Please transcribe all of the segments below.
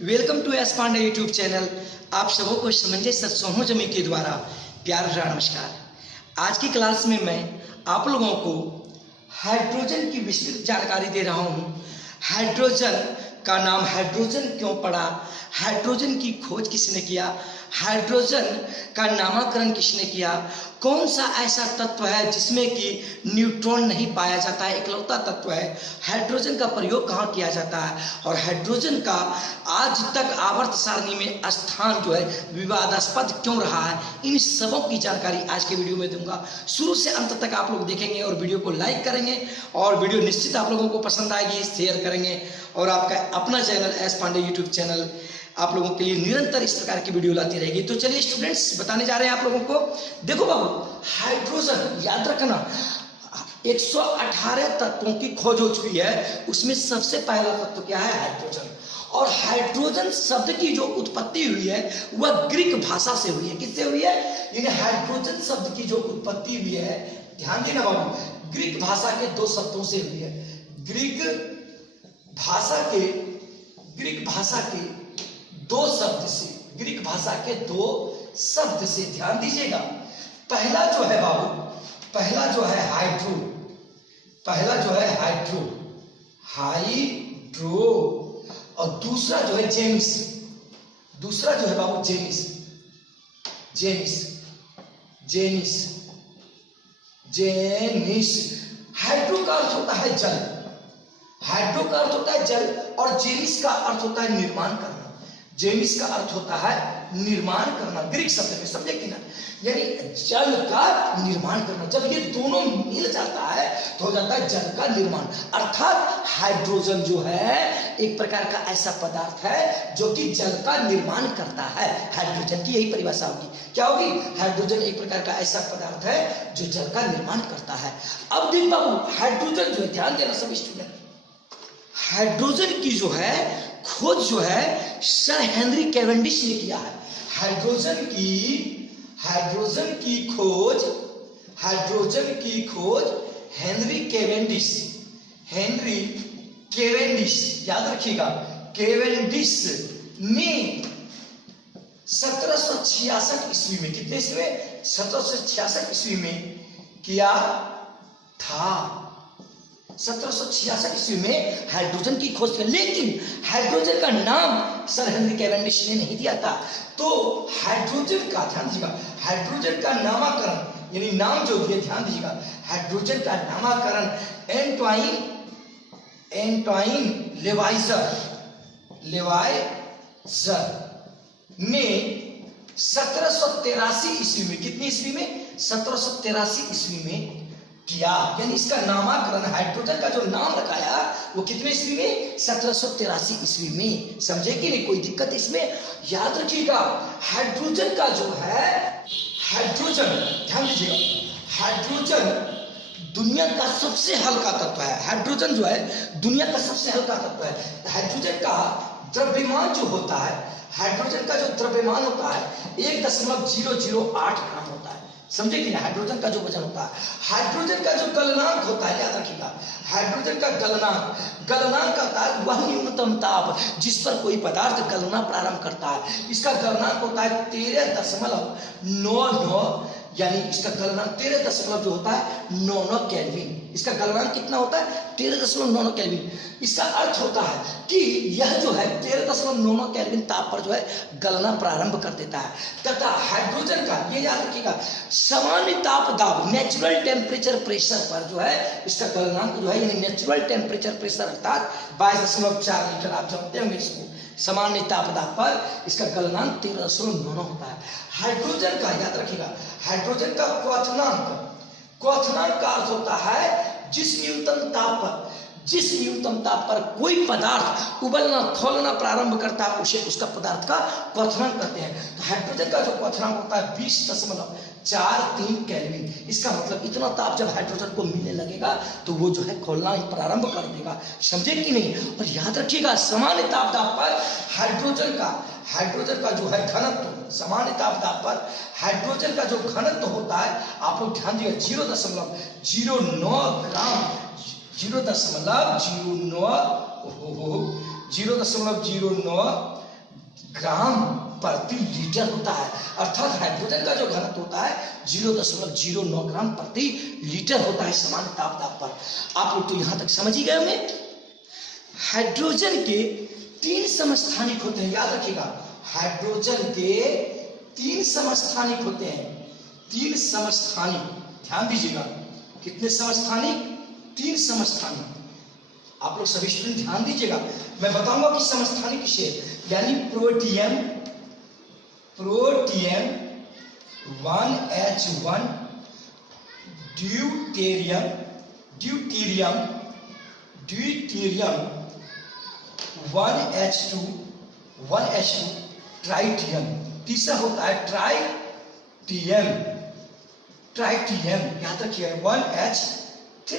Welcome to S Pandey YouTube channel. आप सबों को समंजस सोनू जमी के द्वारा प्यार भरा नमस्कार। आज की क्लास में मैं आप लोगों को हाइड्रोजन की विस्तृत जानकारी दे रहा हूँ। हाइड्रोजन का नाम हाइड्रोजन क्यों पड़ा, हाइड्रोजन की खोज किसने किया, हाइड्रोजन का नामकरण किसने किया, कौन सा ऐसा तत्व है जिसमें कि न्यूट्रॉन नहीं पाया जाता है, इकलौता तत्व है, हाइड्रोजन का प्रयोग कहाँ किया जाता है और हाइड्रोजन का आज तक आवर्त सारणी में स्थान जो है विवादास्पद क्यों रहा है, इन सबों की जानकारी आज के वीडियो में दूंगा। शुरू से अंत तक आप लोग देखेंगे और वीडियो को लाइक करेंगे और वीडियो निश्चित आप लोगों को पसंद आएगी, शेयर करेंगे और आपका अपना channel S Pandey YouTube channel आप लोगों के लिए निरंतर इस प्रकार की वीडियो लाती रहेगी। तो चलिए स्टूडेंट्स बताने जा रहे हैं आप लोगों को। देखो बाबू, हाइड्रोजन याद रखना 118 तत्वों की खोज हो चुकी है, उसमें सबसे पहला तत्व क्या है, हाइड्रोजन। और हाइड्रोजन शब्द की जो उत्पत्ति हुई है वह ग्रीक भाषा से हुई है। किससे हुई है, यानी हाइड्रोजन शब्द की जो उत्पत्ति हुई है, ध्यान देना बाबू, ग्रीक भाषा के दो शब्दों से हुई है। ग्रीक भाषा के दो शब्द से, ग्रीक भाषा के दो शब्द से ध्यान दीजिएगा। पहला जो है बाबू, पहला जो है हाइड्रो, हाइड्रो और दूसरा जो है जेनिस, दूसरा जो है बाबू जेनिस। हाइड्रो का अर्थ होता है जल, हाइड्रो का अर्थ होता है जल और जेनिस का अर्थ होता है निर्माण करना। जेनिस का अर्थ होता है निर्माण करना, ग्रीक शब्द में, समझे कि ना, यानी जल का निर्माण करना। जब ये दोनों मिल जाता है तो हो जाता है जल का निर्माण। अर्थात हाइड्रोजन जो है एक प्रकार का ऐसा पदार्थ है जो कि जल का निर्माण करता है। हाइड्रोजन की यही परिभाषा होगी, क्या होगी, हाइड्रोजन एक प्रकार का ऐसा पदार्थ है जो जल का निर्माण करता है। अब देख बाबू, हाइड्रोजन जो है, ध्यान देना सभी स्टूडेंट, हाइड्रोजन की जो है खोज जो है सर हेनरी कैवेंडिश ने किया है। हाइड्रोजन की खोज हेनरी कैवेंडिश याद रखिएगा, कैवेंडिश ने 1766 ईस्वी में, कितने ईस्वी में, 1766 ईस्वी में किया था। 1766 ईस्वी में हाइड्रोजन की खोज की, लेकिन हाइड्रोजन का नाम सर हेनरी कैवेंडिश ने नहीं दिया था। तो हाइड्रोजन का, ध्यान दीजिएगा, हाइड्रोजन का नामकरण यानी नाम जो दिए, ध्यान दीजिएगा, हाइड्रोजन का नामकरण एंटवाइन लेवाइजर ने 1783 ईस्वी में, कितनी ईस्वी में, 1783 ईस्वी में किया। यानी इसका नामकरण, हाइड्रोजन का जो नाम रखाया वो कितने ईस्वी में, 1783 ईस्वी में। समझे कि नहीं, कोई दिक्कत इसमें, याद रखिएगा। हाइड्रोजन का जो है, हाइड्रोजन ध्यान दीजिएगा, हाइड्रोजन दुनिया का सबसे हल्का तत्व है। हाइड्रोजन जो है दुनिया का सबसे हल्का तत्व है। हाइड्रोजन का द्रव्यमान जो होता है, हाइड्रोजन का जो द्रव्यमान होता है 1.008 ग्राम होता है। समझे कि हाइड्रोजन का जो वजन होता है, हाइड्रोजन का जो गलनांक होता है, याद रखिएगा, हाइड्रोजन का गलनांक होता है वह न्यूनतम ताप जिस पर कोई पदार्थ गलना प्रारंभ करता है। इसका गलनांक होता है 13.99, यानी इसका गलनांक 13 जो होता है 99 केल्विन। इसका गलनांक कितना होता है, 13.99 केल्विन। इसका अर्थ होता है कि यह जो है 13.99 केल्विन ताप पर जो है गलना प्रारंभ कर देता है। तथा हाइड्रोजन का, ये याद रखिएगा, सामान्य ताप दाब, नेचुरल टेम्परेचर प्रेशर पर जो है इसका गलनांक जो है, यानी नेचुरल टेम्परेचर प्रेशर अर्थात 22.4 लीटर, आप जानते होंगे इसको, सामान्य ताप दाब पर इसका गलनांक 13.99 होता है। हाइड्रोजन का याद रखिएगा, हाइड्रोजन का क्वथनांक का अर्थ होता है जिस न्यूनतम ताप पर कोई पदार्थ उबलना खौलना प्रारंभ करता है उसे उसका पदार्थ का क्वथनांक कहते हैं। तो हाइड्रोजन का जो क्वथनांक होता है 20.43 केल्विन। इसका मतलब इतना ताप जब हाइड्रोजन को मिलने लगेगा तो वो जो है खौलना प्रारंभ कर देगा। समझे कि नहीं, और याद रखिएगा सामान्य ताप पर हाइड्रोजन का जो है घनत्व, सामान्य ताप पर हाइड्रोजन का जो घनत्व होता है, आप लोग ध्यान दिए 0.09 ग्राम, 0.09 ग्राम प्रति लीटर होता है, अर्थात हाइड्रोजन का जो घनत्व होता है 0.09 ग्राम प्रति लीटर होता है सामान्य ताप पर। आप लोग तो यहां तक समझ ही गए होंगे। हाइड्रोजन के 3 समस्थानिक होते हैं, याद रखिएगा। हाइड्रोजन के 3 समस्थानिक होते हैं, 3 समस्थानिक, ध्यान दीजिएगा। कितने समस्थानिक? 3 समस्थानिक। आप लोग सभी स्टूडेंट ध्यान दीजिएगा, मैं बताऊंगा कि समस्थानिक किसे, यानी protium 1H1, deuterium 1H2, tritium, तीसरा होता है ट्राइटियम, याद रखिएगा 1H3।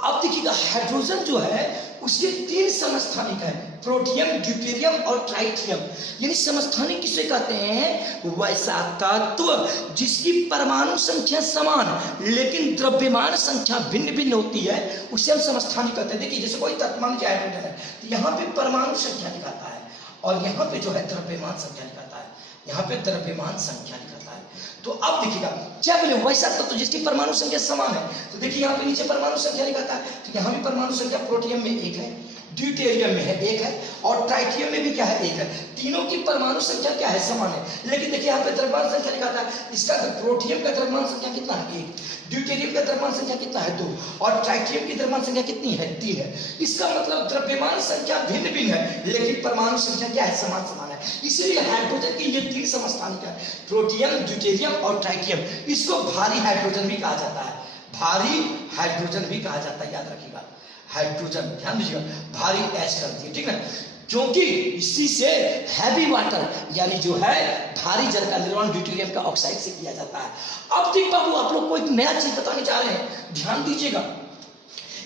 अब देखिएगा हाइड्रोजन जो है उसके 3 समस्थानिक है, प्रोटियम, ड्यूटेरियम और ट्राइटियम। यानी समस्थानिक किसे कहते हैं? वैसा तत्व जिसकी परमाणु संख्या समान लेकिन द्रव्यमान संख्या भिन्न भिन्न होती है, उसे हम समस्थानिक कहते हैं। देखिए जैसे कोई तत्व मान लीजिए हाइड्रोजन है, तो यहाँ पे परमाणु संख्या दिखाता है और यहाँ पे जो है द्रव्यमान संख्या दिखाता है, यहाँ पे द्रव्यमान संख्या दिखाता है। तो अब देखिएगा क्या बोले, वैसा तत्व जिसकी परमाणु संख्या समान है, तो देखिए यहाँ पे नीचे परमाणु संख्या लिखाता है, तो यहाँ भी परमाणु संख्या प्रोटियम में 1 है, ड्यूटेरियम में है 1 है और ट्राइटियम में भी क्या है 1 है। तीनों की परमाणु संख्या क्या है? समान है। लेकिन देखिए यहाँ पे द्रव्यमान संख्या लिखाता है, इसका प्रोटियम का द्रव्यमान संख्या कितना है? 1, ड्यूटेरियम का द्रव्यमान संख्या कितना है? 2 और ट्राइटियम की द्रव्यमान संख्या कितनी है? 3 है। इसका मतलब द्रव्यमान संख्या भिन्न भिन्न है लेकिन परमाणु संख्या क्या है? समान समान है। इसलिए हाइड्रोजन की ये 3 समस्थानिक है, प्रोटियम, ड्यूटेरियम और ट्राइटियम। इसको भारी हाइड्रोजन भी कहा जाता है, भारी हाइड्रोजन भी कहा जाता है, याद रखिएगा। हाइड्रोजन, ध्यान दीजिएगा, भारी H कर दिए, ठीक है, क्योंकि इसी से हैवी वाटर यानी जो है भारी जल का निर्माण ड्यूटेरियम का ऑक्साइड से किया जाता है। अब देख बाबू आप लोग को एक नया चीज बताने जा रहे हैं, ध्यान दीजिएगा।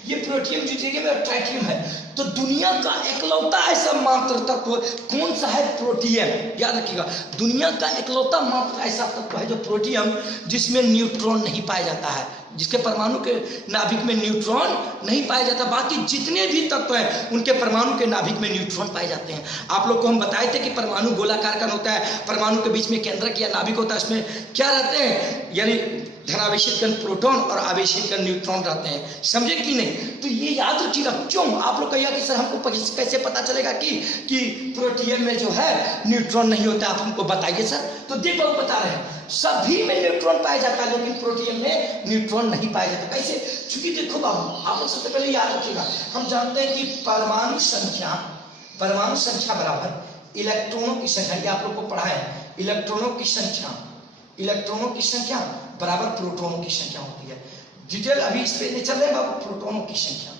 ये प्रोटियम, ड्यूटेरियम और ट्राइटियम है, तो दुनिया का इकलौता ऐसा मात्र तत्व कौन सा है? प्रोटियम, याद रखिएगा। दुनिया का इकलौता मात्र ऐसा तत्व है जो प्रोटियम, जिसमें न्यूट्रॉन नहीं पाया जाता है, जिसके परमाणु के नाभिक में न्यूट्रॉन नहीं पाया जाता। बाकी जितने भी तत्व हैं उनके परमाणु के नाभिक में न्यूट्रॉन पाए जाते हैं। आप लोग को हम बताए थे कि परमाणु गोलाकार कण होता है, परमाणु के बीच में केंद्रक या नाभिक होता है, उसमें क्या रहते हैं? यानी धनावेशित कण प्रोटॉन और आवेशित कण न्यूट्रॉन रहते हैं, समझे कि नहीं? तो ये याद रखिएगा। क्यों? आप लोग कहिएगा कि सर हमको कैसे पता चलेगा कि प्रोटियम में जो है न्यूट्रॉन नहीं होता, आप हमको बताइए सर। तो देखो बता रहे हैं, सभी में न्यूट्रॉन पाया जाता है लेकिन प्रोटियम में न्यूट्रॉन नहीं पाया जाता। कैसे? क्योंकि देखो बाबू आप लोग सबसे पहले याद रखिएगा, हम जानते हैं कि परमाणु संख्या बराबर इलेक्ट्रॉनों की संख्या, ये आप लोग को पढ़ा है, इलेक्ट्रॉनों की संख्या बराबर प्रोटॉनों की संख्या होती है। डिटेल अभी इस पे नहीं चल रहे बाबू, प्रोटॉनों की संख्या।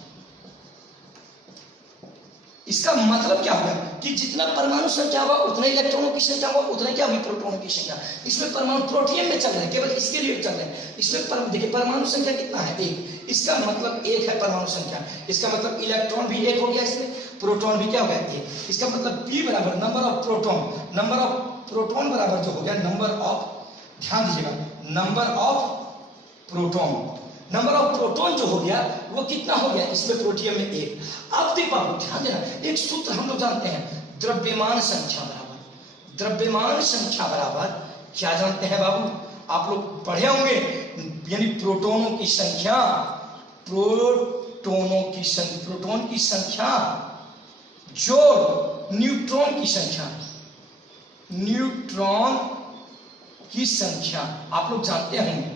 इसका मतलब क्या होगा कि जितना परमाणु संख्या होगा उतने इलेक्ट्रॉनों की संख्या होगा, उतने क्या होगी? प्रोटॉनों की संख्या। इसमें परमाणु प्रोटियम में चल रहे हैं, केवल इसके लिए चल रहे हैं। इसमें देखिए परमाणु संख्या कितना है? 1, इसका मतलब 1 है परमाणु संख्या। इसका मतलब इलेक्ट्रॉन भी 1 हो गया, इसमें प्रोटॉन भी क्या हो गया? 1। इसका मतलब P बराबर नंबर ऑफ प्रोटॉन बराबर जो हो गया नंबर ऑफ, ध्यान दीजिएगा, नंबर ऑफ प्रोटॉन जो हो गया वो कितना हो गया? इसमें प्रोटियम में 1। अब देखो ध्यान देना, एक सूत्र हम लोग जानते हैं, द्रव्यमान संख्या बराबर क्या जानते हैं बाबू? आप लोग पढ़े होंगे, यानी प्रोटोन की संख्या जोड़ न्यूट्रॉन की संख्या। आप लोग जानते होंगे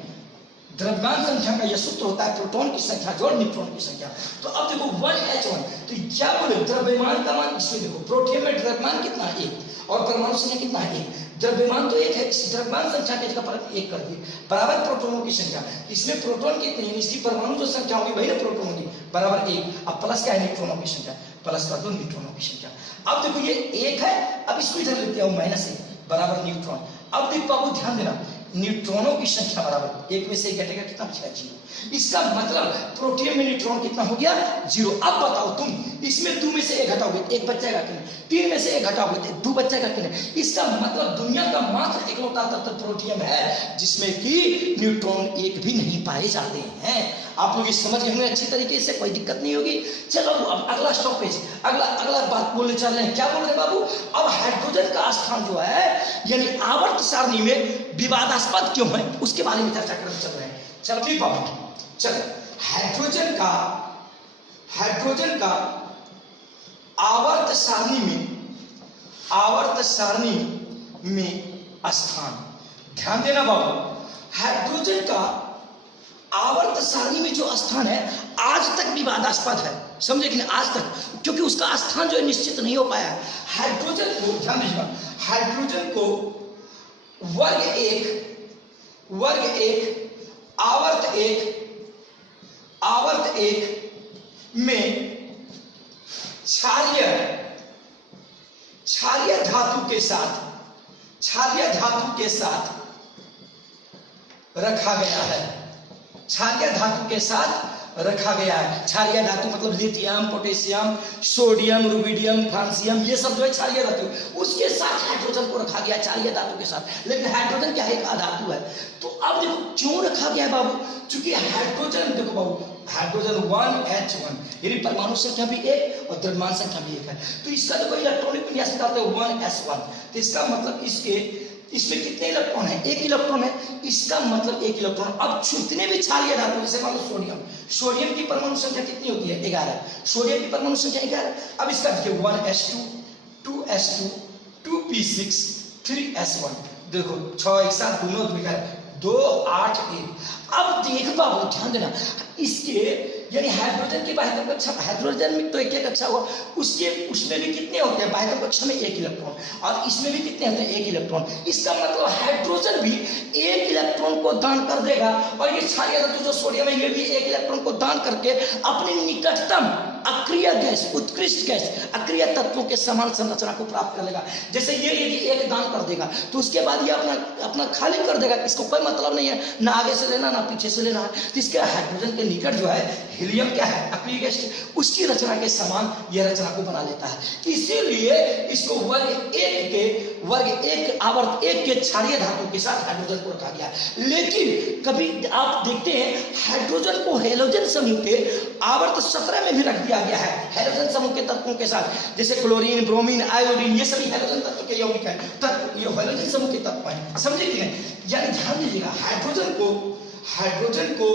द्रव्यमान संख्या का यह सूत्र होता है प्रोटॉन की संख्या जोड़ न्यूट्रॉन की संख्या। तो अब देखो 1H1, तो क्या बोले? द्रव्यमान का मान, इसमें देखो प्रोटियम में द्रव्यमान कितना है? 1 और परमाणु संख्या कितना है? 1। द्रव्यमान तो 1 है, इस द्रव्यमान संख्या के जगह पर 1 कर दिए, बराबर प्रोटॉनों की संख्या। इसमें प्रोटॉन कितने हैं? इसकी परमाणु जो संख्या होगी वही ना प्रोटॉन होगी, बराबर 1। अब प्लस क्या है? न्यूट्रॉनों की संख्या, प्लस कर दो न्यूट्रॉनों की संख्या। अब देखो ये 1 है, अब इसको इधर लेते आओ -1 बराबर न्यूट्रॉन। अब देखो बाबू ध्यान देना, न्यूट्रॉनों की संख्या बराबर 1 में से 1 घटेगा, कितना बचेगा? 0। इसका मतलब प्रोटियम में न्यूट्रॉन कितना हो गया? 0। अब बताओ तुम, इसमें 2 में से 1 घटाओगे 1 बचेगा कि नहीं? 3 में से 1 घटाओगे तो 2 बचेगा कि नहीं? इसका मतलब दुनिया का मात्र इकलौता तत्व प्रोटियम है जिसमें कि न्यूट्रॉन 1 भी नहीं पाए जाते हैं। आप लोग इस समझ गए होंगे अच्छी तरीके से, कोई दिक्कत नहीं होगी। चलो अब अगला स्टॉपेज, अगला बात बोलने चल रहे हैं। क्या बोल रहे हैं बाबू? अब हाइड्रोजन का स्थान जो है यानी आवर्त सारणी में विवादास्पद क्यों है उसके बारे में चर्चा करने चल रहे हैं। चलो ठीक बाबू, चलो हाइड्रोजन का आवर्त सारणी में स्थान, ध्यान देना बाबू, हाइड्रोजन का आवर्त सारणी में जो स्थान है आज तक विवादास्पद है, समझे कि नहीं, आज तक, क्योंकि उसका स्थान जो है निश्चित नहीं हो पाया। हाइड्रोजन को ध्यान दीजिएगा, हाइड्रोजन को वर्ग एक आवर्त एक में क्षारीय धातु के साथ रखा गया है। क्षारीय धातु के साथ रखा गया है। क्षारीय धातु मतलब lithium, potassium, sodium, rubidium, francium, ये सब जो है क्षारीय धातु, उसके साथ हाइड्रोजन को रखा गया क्षारीय धातु के साथ। लेकिन हाइड्रोजन क्या है, एक अधातु है। तो अब देखो क्यों रखा गया है बाबू, क्योंकि हाइड्रोजन देखो बाबू, हाइड्रोजन 1H1 यानी परमाणु संख्या भी एक और द्रव्यमान संख्या भी एक है। तो इसका देखो इलेक्ट्रॉनिक विन्यास निकालते हैं 1S1, तो इसका मतलब इसमें कितने इलेक्ट्रॉन है, एक इलेक्ट्रॉन है, इसका मतलब एक इलेक्ट्रॉन। अब जितने भी क्षारीय धातु जैसे मान लो सोडियम की परमाणु संख्या कितनी होती है, 11, सोडियम की परमाणु संख्या 11। अब इसका देखिए 1S2, 2S2, 2P6, 3S1, देखो 6 एक साथ दोनों 2 8 1। अब देख बाबू ध्यान देना, इसके यानी हाइड्रोजन की बाह्य कक्षा, हाइड्रोजन में तो एक कक्षा हुआ, उसमें भी कितने होते हैं बाह्य कक्षा में, एक इलेक्ट्रॉन, और इसमें भी कितने होते हैं, एक इलेक्ट्रॉन। इसका मतलब हाइड्रोजन भी एक इलेक्ट्रॉन को दान कर देगा, और ये क्षारीय धातु जो सोडियम है ये भी एक इलेक्ट्रॉन को दान करके अपने निकटतम अक्रिय गैस, उत्कृष्ट गैस, अक्रिय तत्वों के समान संरचना को प्राप्त कर लेगा। जैसे ये यदि एक दान कर देगा तो उसके बाद ये अपना खाली कर देगा, इसको कोई मतलब नहीं है ना आगे से लेना ना पीछे से लेना है। तो इसके हाइड्रोजन के निकट जो है हीलियम क्या है, अक्रिय गैस, उसकी रचना के समान यह रचना को बना लेता है। इसीलिए इसको वर्ग एक आवर्त एक के क्षारीय धातु के साथ हाइड्रोजन को रखा गया। लेकिन कभी आप देखते हैं हाइड्रोजन को हेलोजन समूह के आवर्त 17 में भी रख दिया गया है, हेलोजन समूह के तत्वों के साथ, जैसे क्लोरीन, ब्रोमीन, आयोडीन, ये सभी हेलोजन तत्व के यौगिक हैं, तत्व ये हेलोजन समूह के तत्व हैं, समझे कि नहीं। यानी ध्यान दीजिएगा हाइड्रोजन को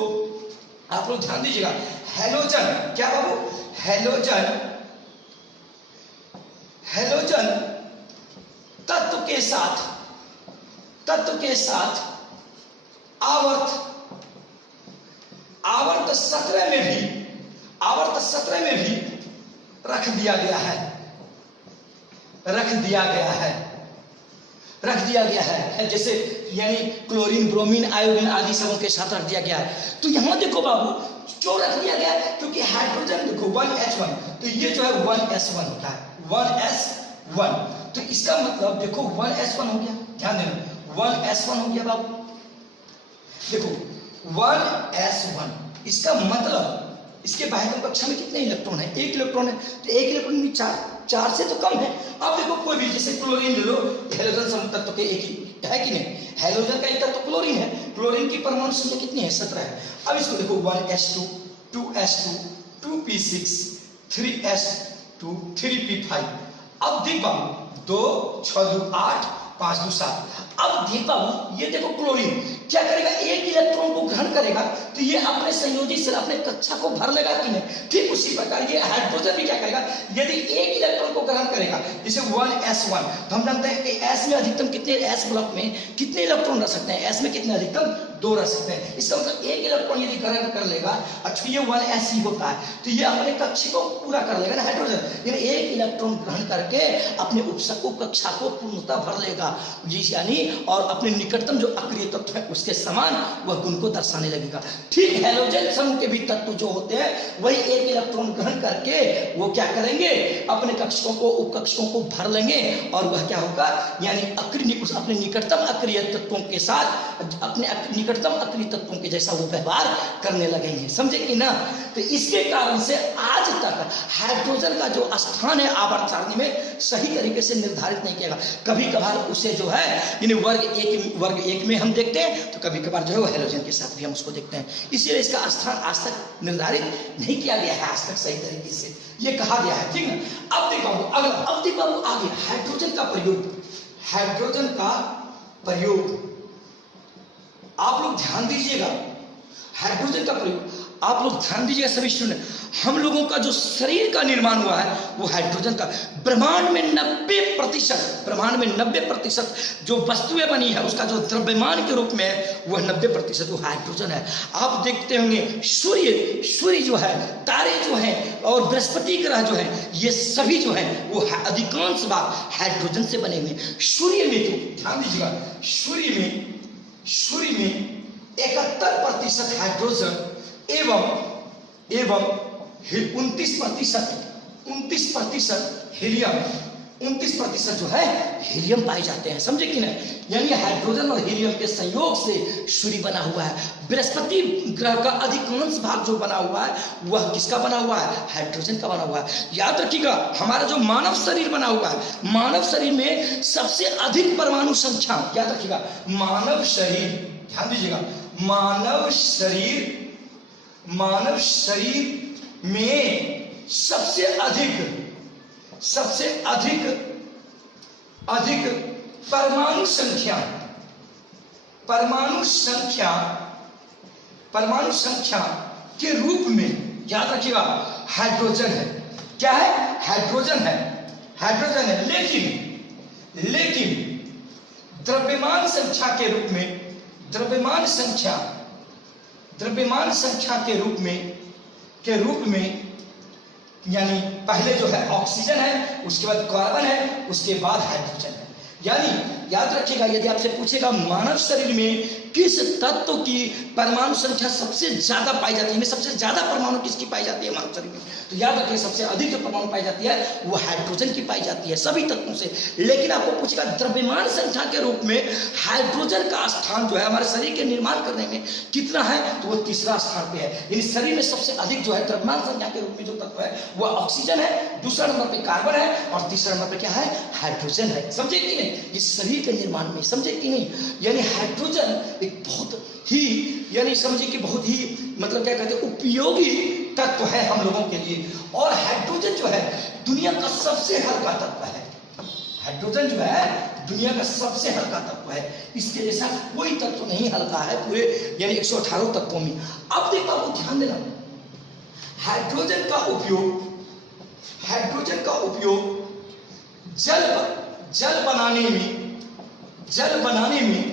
आप लोग ध्यान दीजिएगा, हेलोजन क्या बाबू, हेलोजन तत्व के साथ आवर्त 17 में भी रख दिया गया है, जैसे यानी क्लोरीन, ब्रोमीन, आयोडीन आदि सबों के साथ रख दिया गया है। तो यहां देखो बाबू क्यों रख दिया गया है, क्योंकि हाइड्रोजन देखो 1H1, तो ये जो है 1S1 होता है, 1S1। तो इसका मतलब देखो 1S1 हो गया, ध्यान देना 1S1 हो गया बाबू, देखो 1S1, इसका मतलब इसके बाह्य कक्षा में कितने इलेक्ट्रॉन है, एक इलेक्ट्रॉन है, तो एक इलेक्ट्रॉन में चार से तो कम है। अब देखो कोई भी जैसे क्लोरीन ले लो, हेलोजन समूह तत्व के एक ही है कि नहीं, हेलोजन का एक तत्व क्लोरीन है, क्लोरीन की परमाणु संख्या कितनी है, 17 है। अब इसको देखो 1S2, 2S2, 2P6, 3S2, 3P5। अब देख बाबू 2 6 2 8 5 2 7। अब देख बाबू ये देखो क्लोरीन क्या करेगा, एक इलेक्ट्रॉन को ग्रहण करेगा तो ये अपने संयोजी से अपने कक्षा को भर लेगा कि नहीं। ठीक उसी प्रकार ये हाइड्रोजन भी क्या करेगा, यदि एक इलेक्ट्रॉन को ग्रहण करेगा, जैसे 1S1, तो हम जानते हैं कि S में अधिकतम कितने, S ब्लॉक में कितने इलेक्ट्रॉन रह सकते हैं, S में कितने अधिकतम 2 रह सकते हैं। इसका मतलब एक इलेक्ट्रॉन यदि ग्रहण कर लेगा, अच्छा ये 1S ही होता है, तो ये अपने कक्षा को पूरा कर लेगा ना हाइड्रोजन, यानी एक इलेक्ट्रॉन ग्रहण करके अपने उप कक्षा को पूर्णतः भर लेगा जी, यानी और अपने निकटतम जो अक्रिय तत्व है उसके समान वह गुण को दर्शाने लगेगा। ठीक हेलोजन समूह के भी तत्व जो होते हैं वही एक इलेक्ट्रॉन ग्रहण करके वो क्या करेंगे, अपने कक्षकों को उपकक्षकों को भर लेंगे और वह क्या होगा, यानी अपने निकटतम अक्रिय तत्वों के साथ अपने निकटतम अक्रिय तत्वों के जैसा वो व्यवहार करने लगेंगे, समझे कि ना। तो इसके कारण से आज तक हाइड्रोजन का जो स्थान है आवर्त सारणी में सही तरीके से निर्धारित नहीं किया गया। कभी कभार उसे जो है यानी वर्ग एक में हम देखते हैं, तो कभी कभार जो है वो हेलोजन के साथ भी हम उसको देखते हैं। इसलिए इसका स्थान आज तक निर्धारित नहीं किया गया है, आज तक सही तरीके से ये कहा गया है, ठीक है। अब देखो बाबू अगला, अब देखो बाबू आगे हाइड्रोजन का प्रयोग, हाइड्रोजन का प्रयोग, आप लोग ध्यान दीजिएगा, हाइड्रोजन का प्रयोग आप लोग ध्यान दीजिएगा सभी स्टूडेंट। हम लोगों का जो शरीर का निर्माण हुआ है वो हाइड्रोजन का, ब्रह्मांड में 90% जो वस्तुएं बनी है उसका जो द्रव्यमान के रूप में है वह 90% वो हाइड्रोजन है। आप देखते होंगे सूर्य जो है, तारे जो हैं और बृहस्पति ग्रह जो है, ये सभी जो है वो अधिकांश भाग हाइड्रोजन से बने हुए। सूर्य में तो ध्यान दीजिएगा, सूर्य में 71% हाइड्रोजन एवं 29% हीलियम, 29% जो है हीलियम पाए जाते हैं, समझे कि नहीं। यानी हाइड्रोजन और हीलियम के संयोग से सूर्य बना हुआ है। बृहस्पति ग्रह का अधिकांश भाग जो बना हुआ है वह किसका बना हुआ है, हाइड्रोजन का बना हुआ है। याद रखिएगा, हमारा जो मानव शरीर बना हुआ है, मानव शरीर में सबसे अधिक परमाणु संख्या, याद रखिएगा मानव शरीर, ध्यान दीजिएगा, मानव शरीर में सबसे अधिक परमाणु संख्या के रूप में, याद रखिएगा, हाइड्रोजन है। क्या है, हाइड्रोजन है। लेकिन द्रव्यमान संख्या के रूप में यानी पहले जो है ऑक्सीजन है, उसके बाद कार्बन है, उसके बाद हाइड्रोजन है। यानी याद रखिएगा, यदि आपसे पूछेगा मानव शरीर में किस तत्व की परमाणु संख्या सबसे ज्यादा पाई जाती है, सबसे ज्यादा परमाणु किसकी पाई जाती है मानव शरीर में, तो याद रखिए सबसे अधिक जो परमाणु पाई जाती है वो हाइड्रोजन की पाई जाती है सभी तत्वों से। लेकिन आपको पूछेगा द्रव्यमान संख्या के रूप में हाइड्रोजन का स्थान जो है हमारे शरीर के निर्माण करने में कितना है, तो वो तीसरा स्थान पे है। यानी शरीर में सबसे अधिक जो है द्रव्यमान संख्या के रूप में जो तत्व है वह ऑक्सीजन है, दूसरा नंबर पे कार्बन है और तीसरा नंबर पे क्या है, हाइड्रोजन है। समझे कि नहीं, इस शरीर के निर्माण में, समझे कि नहीं। यानी हाइड्रोजन एक बहुत ही, यानी समझिए कि बहुत ही मतलब क्या कहते हैं उपयोगी तत्व है हम लोगों के लिए। और हाइड्रोजन जो है दुनिया का सबसे हल्का तत्व है। हाइड्रोजन जो है दुनिया का सबसे हल्का तत्व है, इसके जैसा कोई तत्व नहीं हल्का है पूरे यानी 118 तत्वों में। अब देखो, आपको ध्यान देना, हाइड्रोजन का उपयोग जल बनाने में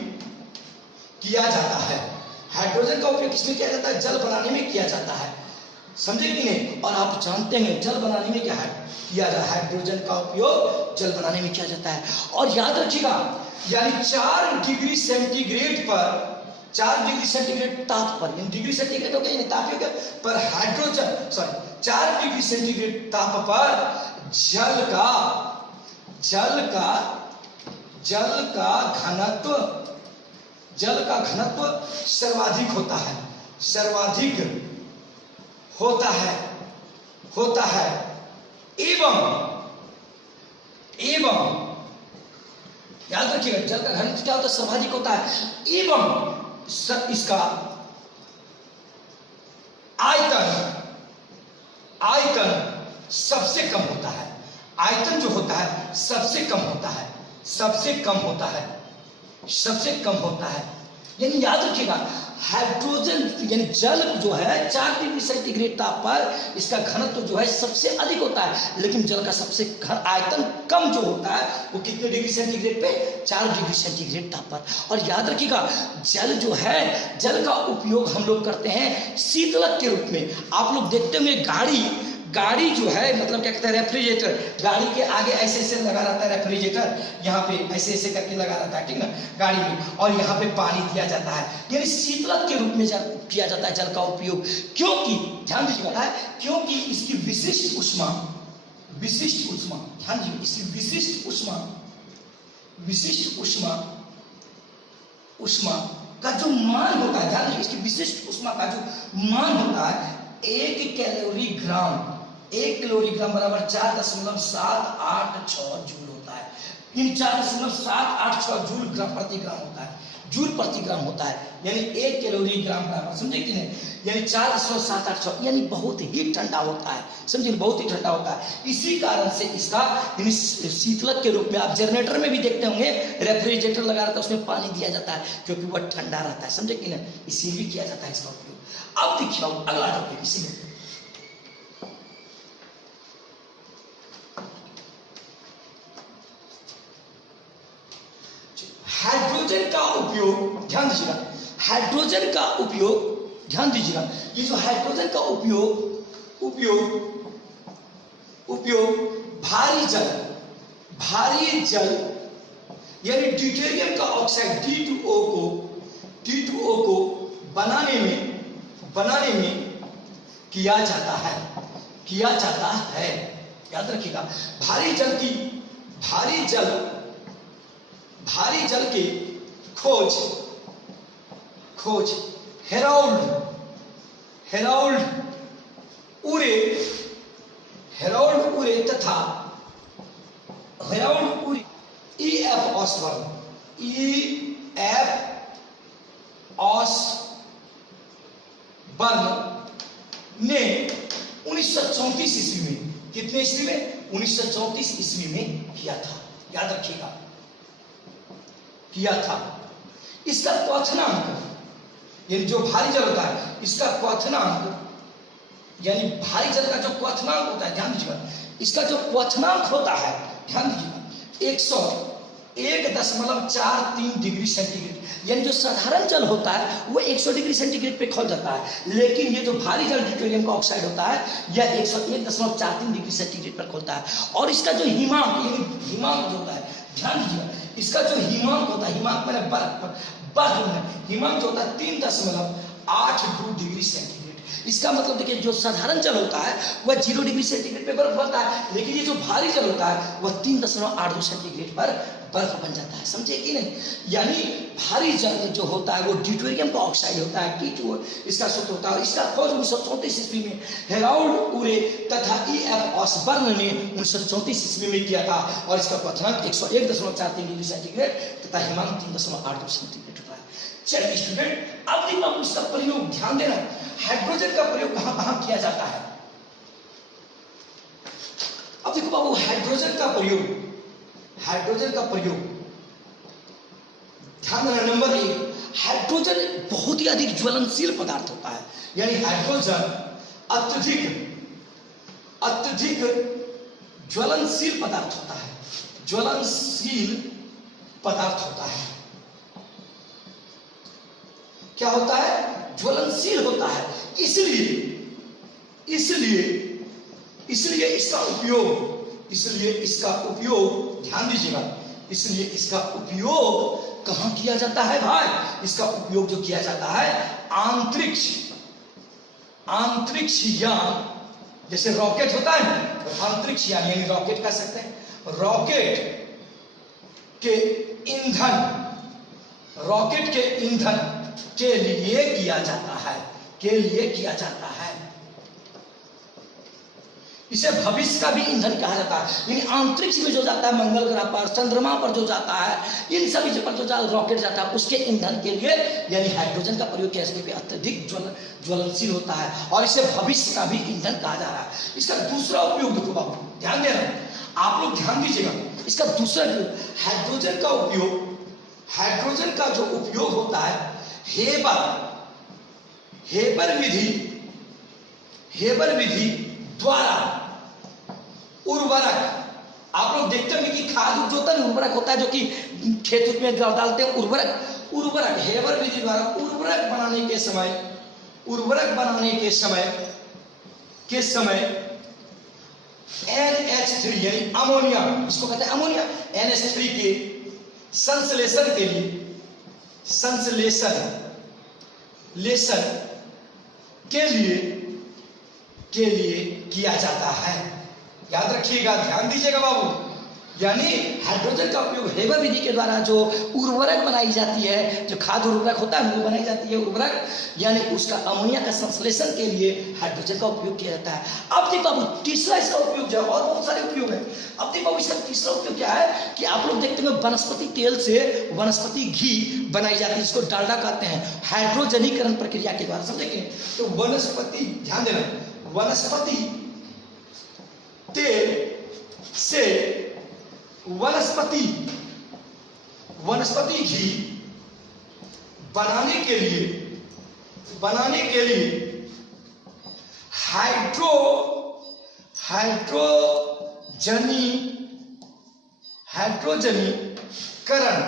किया जाता है। हाइड्रोजन का उपयोग किसमें किया जाता है, जल बनाने में किया जाता है, समझे कि नहीं। और आप जानते हैं जल बनाने में क्या किया जाता है, हाइड्रोजन का उपयोग जल बनाने में किया जाता है। और याद रखिएगा, यानी 4 डिग्री सेंटीग्रेड ताप पर, डिग्री सेंटीग्रेड हो गया ताप हो गया, पर हाइड्रोजन 4 डिग्री सेंटीग्रेड ताप पर जल का घनत्व सर्वाधिक होता है एवं याद रखिएगा, जल का घनत्व क्या होता है, सर्वाधिक होता है एवं इसका आयतन सबसे कम होता है। आयतन जो होता है सबसे कम होता है। यानी याद रखिएगा, हाइड्रोजन यानी जल जो है 4 डिग्री सेंटीग्रेड ताप पर इसका घनत्व जो है सबसे अधिक होता है, लेकिन जल का सबसे आयतन कम जो होता है वो कितने डिग्री सेंटीग्रेड पे, 4 डिग्री सेंटीग्रेड ताप पर। और याद रखिएगा, जल जो है, जल का उपयोग हम लोग करते हैं शीतलक के रूप में। आप लोग देखते होंगे गाड़ी जो है मतलब क्या कहते हैं, रेफ्रिजरेटर, गाड़ी के आगे ऐसे ऐसे लगा रहता है रेफ्रिजरेटर, यहाँ पे ऐसे ऐसे करके लगा रहता है, ठीक ना, गाड़ी में, और यहाँ पे पानी दिया जाता है। यानी शीतलक के रूप में किया जाता है जल का उपयोग, क्योंकि ध्यान दीजिएगा, क्योंकि इसकी विशिष्ट ऊष्मा, ध्यान दीजिए, इसकी विशिष्ट ऊष्मा का जो मान होता है, ध्यान दीजिए, इसकी विशिष्ट ऊष्मा का जो मान होता है 1 कैलोरीग्राम बराबर 4.786 जूल होता है। इन 4.786 जूल ग्राम प्रति ग्राम होता है, जूल प्रति ग्राम होता है, यानी 1 कैलोरी ग्राम बराबर, समझे कि नहीं? यानी 4.786, यानी बहुत ही ठंडा होता है, समझे, बहुत ही ठंडा होता है। इसी कारण से इसका यानी शीतलक के रूप में आप जनरेटर में भी देखते होंगे, रेफ्रिजरेटर लगा रहता है, उसमें पानी दिया जाता है क्योंकि वह ठंडा रहता है, समझे कि नहीं? इसीलिए किया जाता है इसका उपयोग। अब देखिए अगला टॉपिक इसी में हाइड्रोजन का उपयोग, ध्यान दीजिएगा, हाइड्रोजन का उपयोग ध्यान दीजिएगा, ये जो हाइड्रोजन का उपयोग भारी जल यानी ड्यूटेरियम का ऑक्साइड D2O को बनाने में किया जाता है। याद रखिएगा, भारी जल की खोज हेराल्ड उरे तथा E.F. ऑसबर्न ने 1934 ईस्वी में, कितने ईस्वी में? 1934 ईस्वी में किया था, याद रखिएगा, किया था। इसका क्वथनांक यानी जो भारी जल होता है, इसका क्वथनांक यानी भारी जल का जो क्वथनांक होता है, ध्यान दीजिएगा, इसका जो क्वथनांक होता है, ध्यान दीजिएगा, 101.43 डिग्री सेंटीग्रेड, यानी जो साधारण जल होता है वो 100 डिग्री सेंटीग्रेड पे खौल जाता है, लेकिन ये जो भारी जल ड्यूटेरियम का ऑक्साइड होता है यह 101.43 डिग्री सेंटीग्रेड पर खोलता है। और इसका जो हिमांक जो होता है, ध्यान दीजिएगा, इसका जो हिमांक होता है, हिमांक मैंने बर्फ में हिमांक होता है 3.82 डिग्री सेंटीग्रेड। इसका मतलब देखिए, जो साधारण जल होता है वह 0 डिग्री सेंटीग्रेड पे बर्फ बनता है, लेकिन ये जो भारी जल होता है वह 3.82 सेंटीग्रेड पर बर्फ बन जाता है, समझे कि नहीं? यानी भारी जल जो होता है वो ड्यूटेरियम का ऑक्साइड होता है, D2O इसका सूत्र होता है। और इसका खोज 1934 ईस्वी में हेराल्ड उरे तथा E.F. ऑसबर्न ने 1934 ईस्वी में किया था, और इसका क्वथनांक 101.43 डिग्री सेंटीग्रेड तथा हिमांक 3.82 सेंटीग्रेड होता है। चलिए स्टूडेंट, अब देखो आप इसका प्रयोग ध्यान देना, हाइड्रोजन का प्रयोग कहां कहां किया जाता है। अब देखो बाबू, हाइड्रोजन का प्रयोग ध्यान देना। नंबर 1, हाइड्रोजन बहुत ही अधिक ज्वलनशील पदार्थ होता है, यानी हाइड्रोजन अत्यधिक ज्वलनशील पदार्थ होता है, क्या होता है? ज्वलनशील होता है। इसलिए इसका उपयोग ध्यान दीजिएगा, इसलिए इसका उपयोग कहां किया जाता है भाई? इसका उपयोग जो किया जाता है अंतरिक्ष यान, जैसे रॉकेट होता है ना, अंतरिक्ष यान यानी रॉकेट कह सकते हैं, रॉकेट के ईंधन के लिए किया जाता है। इसे भविष्य का भी ईंधन कहा जाता है, यानी अंतरिक्ष में जो जाता है, मंगल ग्रह पर, चंद्रमा पर जो जाता है, इन सभी पर जो रॉकेट जाता है उसके ईंधन के लिए यानी हाइड्रोजन का प्रयोग किया जाता है, अत्यधिक ज्वलनशील होता है, और इसे भविष्य का भी ईंधन कहा जा रहा है। इसका दूसरा उपयोग देखो बाबू, ध्यान देना, आप लोग ध्यान दीजिएगा, इसका दूसरा हाइड्रोजन का जो उपयोग होता है हेबर विधि द्वारा उर्वरक, आप लोग देखते होंगे कि खाद जो होता है उर्वरक होता है, जो कि खेत में डालते हैं, उर्वरक हेबर विधि द्वारा उर्वरक बनाने के समय NH3 यानी अमोनिया, इसको कहते हैं अमोनिया, NH3 के संश्लेषण के लिए किया जाता है। याद रखिएगा, ध्यान दीजिएगा बाबू, यानी हाइड्रोजन का उपयोग हेबर विधि के द्वारा जो उर्वरक बनाई जाती है, जो खाद उर्वरक होता है वो बनाई जाती है उर्वरक, यानी उसका अमोनिया का संश्लेषण के लिए हाइड्रोजन का उपयोग किया जाता है। अब देखो बाबू तीसरा इसका उपयोग जो है, और बहुत सारे उपयोग है। अब देखो इसका तीसरा उपयोग क्या है कि आप लोग देखते हैं वनस्पति तेल से वनस्पति घी बनाई जाती है, जिसको डालडा कहते हैं, हाइड्रोजनीकरण प्रक्रिया के द्वारा। समझेंगे तो वनस्पति, ध्यान देना, वनस्पति तेल से वनस्पति घी बनाने के लिए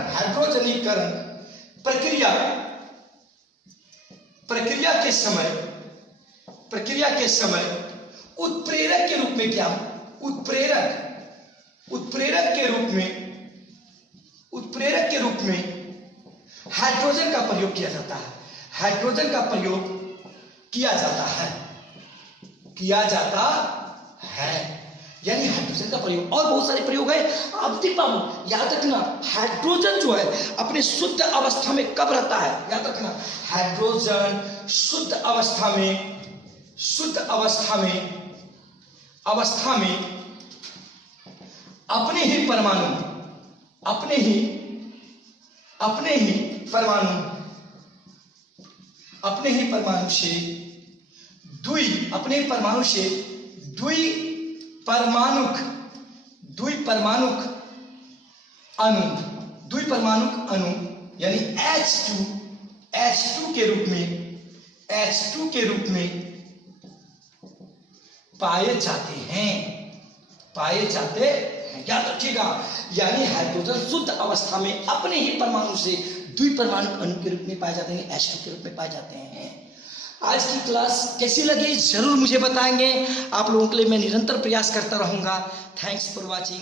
हाइड्रोजनीकरण प्रक्रिया के समय उत्प्रेरक के रूप में, क्या उत्प्रेरक के रूप में हाइड्रोजन का प्रयोग किया जाता है। हाइड्रोजन का प्रयोग किया जाता है, यानी हाइड्रोजन का प्रयोग। और बहुत सारे प्रयोग है। अब देख बाबू याद रखना, हाइड्रोजन जो है अपने शुद्ध अवस्था में कब रहता है, याद रखना, हाइड्रोजन शुद्ध अवस्था में अपने ही परमाणु से द्विपरमाणुक अणु यानी H2 के रूप में पाए जाते हैं। याद रखिएगा, यानी हाइड्रोजन शुद्ध अवस्था में अपने ही परमाणु से द्विपरमाणुक अणु के रूप में पाए जाते हैं, H2 के रूप में पाए जाते हैं। आज की क्लास कैसी लगी जरूर मुझे बताएंगे। आप लोगों के लिए मैं निरंतर प्रयास करता रहूंगा। Thanks for watching.